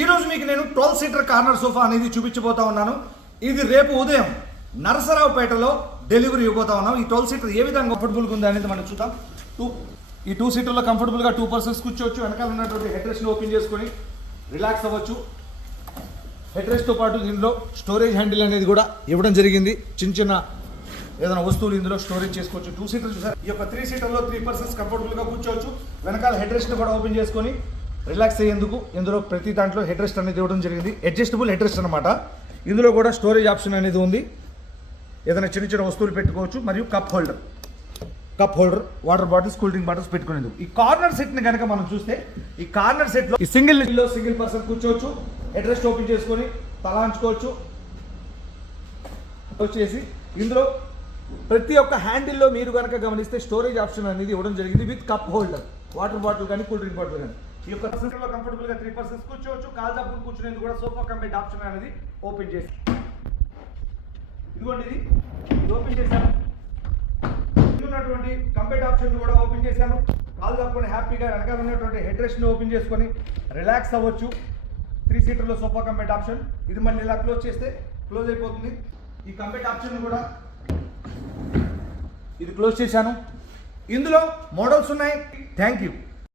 ఈ రోజు మీకు నేను 12 సీటర్ కార్నర్ సోఫా అనేది చూపించబోతా ఉన్నాను. ఇది రేపు ఉదయం నరసరావుపేటలో డెలివరీ ఇవ్వబోతా ఉన్నాం. ఈ 12 సీటర్ ఏ విధంగా కంఫర్టబుల్గా ఉంది అనేది మనం చూద్దాం. ఈ 2 సీటర్లో కంఫర్టబుల్గా 2 పర్సన్స్ కూర్చోవచ్చు. వెనకాల ఉన్నటువంటి హెడ్ రెస్ట్ని ఓపెన్ చేసుకొని రిలాక్స్ అవ్వచ్చు. హెడ్ రెస్ట్తో పాటు దీనిలో స్టోరేజ్ హ్యాండిల్ అనేది కూడా ఇవ్వడం జరిగింది. చిన్న ఏదైనా వస్తువులు ఇందులో స్టోరేజ్ చేసుకోవచ్చు. 2 సీటర్ చూసారు. ఈ యొక్క 3 సీటర్లో 3 పర్సన్స్ కంఫర్టబుల్గా కూర్చోవచ్చు. వెనకాల హెడ్ రెస్ట్ని కూడా ఓపెన్ చేసుకొని రిలాక్స్ అయ్యేందుకు ఇందులో ప్రతి దాంట్లో హెడ్ రెస్ట్ అనేది ఇవ్వడం జరిగింది. అడ్జస్టబుల్ హెడ్ రెస్ట్ అనమాట. ఇందులో కూడా స్టోరేజ్ ఆప్షన్ అనేది ఉంది. ఏదైనా చిన్న వస్తువులు పెట్టుకోవచ్చు. మరియు cup holder, water bottles, cool drink bottles పెట్టుకునేందుకు. ఈ కార్నర్ సెట్ని కనుక మనం చూస్తే ఈ కార్నర్ సెట్లో ఈ సింగిల్ పర్సన్ కూర్చోవచ్చు. హెడ్ రెస్ట్ ఓపెన్ చేసుకొని తలాంచుకోవచ్చు. వచ్చేసి ఇందులో ప్రతి ఒక్క హ్యాండిల్లో మీరు కనుక గమనిస్తే స్టోరేజ్ ఆప్షన్ అనేది ఇవ్వడం జరిగింది with cup holder, water bottle కానీ కూల్ డ్రింక్ బాటిల్ కానీ. ఈ యొక్క లో కంఫర్టబుల్ గా 3 పర్సన్స్ కూర్చోవచ్చు. కాల్ దప్పుకుని కూర్చునేందుకు కూడా సోఫా కంబెడ్ ఆప్షన్ అనేది ఓపెన్ చేసి ఇదిగోండి, ఇది ఓపెన్ చేశాను. ఉన్నటువంటి కంబెడ్ ఆప్షన్ కూడా ఓపెన్ చేశాను. కాల్ దప్పుకొని హ్యాపీగా వెనకాల ఉన్నటువంటి హెడ్ రెస్ట్ ని ఓపెన్ చేసుకొని రిలాక్స్ అవ్వచ్చు. 3 సీటర్లో సోఫా కంబెడ్ ఆప్షన్. ఇది మళ్ళీ ఇలా క్లోజ్ చేస్తే క్లోజ్ అయిపోతుంది. ఈ కంబెడ్ ఆప్షన్ కూడా ఇది క్లోజ్ చేశాను. ఇందులో మోడల్స్ ఉన్నాయి. Thank you.